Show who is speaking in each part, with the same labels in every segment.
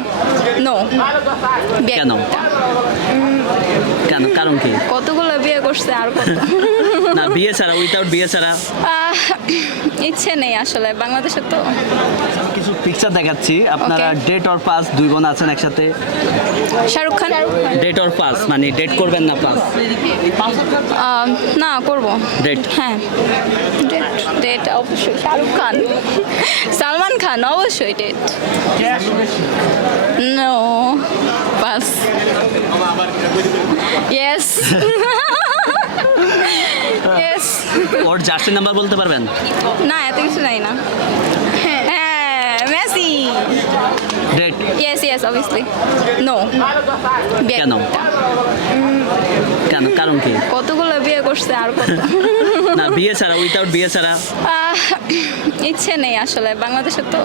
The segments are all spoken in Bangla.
Speaker 1: আছে নো
Speaker 2: কেন কেন কারণ কি
Speaker 1: কতগুলো বিয়ে করছে আর কত
Speaker 2: না বিয়ে ছাড়া উইদাউট বিয়ে ছাড়া
Speaker 1: ইচ্ছে নেই আসলে বাংলাদেশে তো
Speaker 2: কিছু পিকচার দেখাচ্ছি আপনারা ডেট অর পাস দুই বোন আছেন একসাথে Shahrukh Khan date or pass মানে ডেট করবেন না
Speaker 1: পাস না করব ডেট হ্যাঁ ডেট অবশ্যই শাহরুখ খান সালমান খান অবশ্যই date no yes yes
Speaker 2: or jersey number বলতে পারবেন
Speaker 1: না এত কিছু জানি না হ্যাঁ মেসি ইয়েস নো কেন কারণ কত করছে আর কত
Speaker 2: না বিয়ে ছাড়া উইদাউট বিয়ে ছাড়া
Speaker 1: ইচ্ছে নেই আসলে বাংলাদেশে তো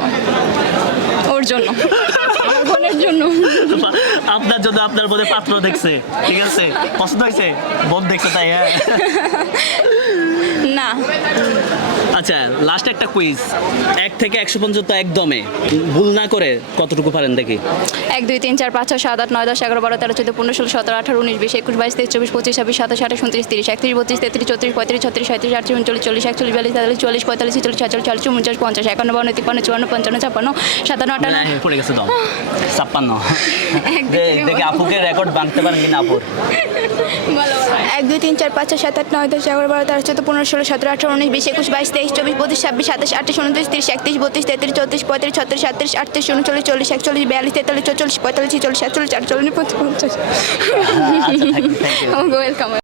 Speaker 1: ওর জন্য বোনের
Speaker 2: জন্য আপনার জন্য আপনার বোনের পাত্র দেখছে ঠিক আছে পছন্দ হয়েছে বোন দেখছে তাই হ্যাঁ না আচ্ছা লাস্ট একটা কুইজ এক থেকে একশো পর্যন্ত একদমে ভুল না করে কতটুকু পারেন দেখি এক দুই তিন চার পাঁচ ছয় সাত আট নয় দশ এগারো বারো তেরো চোদ্দ পনেরো ষোলো সতেরো আঠারো উনিশ বিশ একুশ বাইশ তেইশ চব্বিশ পঁচিশ ছাব্বিশ সাতাশ আঠাশ উনত্রিশ তিরিশ একত্রিশ বত্রিশ তেত্রিশ চৌত্রিশ পঁয়ত্রিশ ছত্রিশ সাঁত্রিশ আটত্রিশ উনচল্লিশ চল্লিশ একচল্লিশ বিয়াল্লিশ তেতাল্লিশ চল্লিশ পঁয়তাল্লিশ চল্লিশ ছাচল্লিশ চল্লিশ উনচাশ পঞ্চাশ একান্ন বান্ন তিপ্পান্ন চুয়ান্ন পঞ্চান্ন ছাপ্পান্ন সাতান্ন আটান্ন হ্যাঁ, হ্যাঁ, পড়ে গেছে দম ছাপ্পান্ন আপুকে রেকর্ড পারেন কিনা আপুর এক দুই তিন চার পাঁচ ছয় সাত আট নয় দশ এগারো বারো তেরো চোদ্দ পনেরো ষোলো সতেরো আঠারো উনিশ বিশ একুশ বাইশ তেইশ চব্বিশ পঁচিশ ছাব্বিশ সাতাশ আটত্রিশ উনত্রিশ তিরিশ একত্রিশ বত্রিশ তেত্রিশ চৌত্রিশ পঁয়ত্রিশ ছত্রিশ সাতত্রিশ আটত্রিশ উনচল্লিশ চল্লিশ একচল্লিশ বিয়াল্লিশ তেতাল্লিশ চল্লিশ পঁয়তাল্লিশ চল্লিশ সাতচল্লিশ আটচল্লিশ পঞ্চাশ ওয়েলকাম